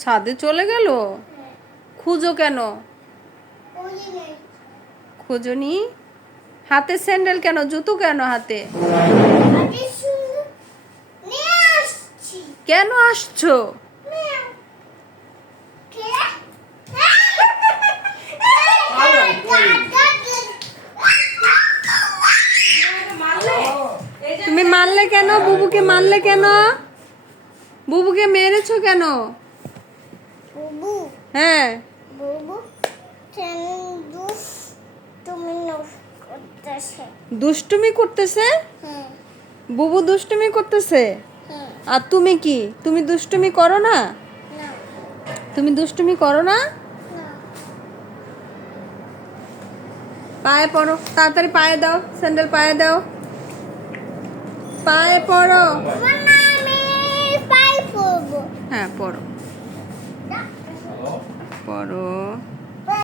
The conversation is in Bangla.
ছাদে চলে গেল? খুঁজো কেন? খুঁজোনি? হাতে স্যান্ডেল কেন, জুতো কেন হাতে? কেন আসছো? তুমি মারলে কেন? বুবুকে মারলে কেন? বুবুকে মেরেছো কেন? হ্যাঁ, দুষ্টুমি করতেছে। বুবু দুষ্টুমি করতেছে। আর তুমি কি? তুমি দুষ্টুমি করো না? তুমি দুষ্টুমি করো না? পায়ে পড়ো, তাড়াতাড়ি পায়ে দাও, স্যান্ডেল পায়ে দাও, পায়ে পড়ো। হ্যাঁ, পড়ো পড়ো।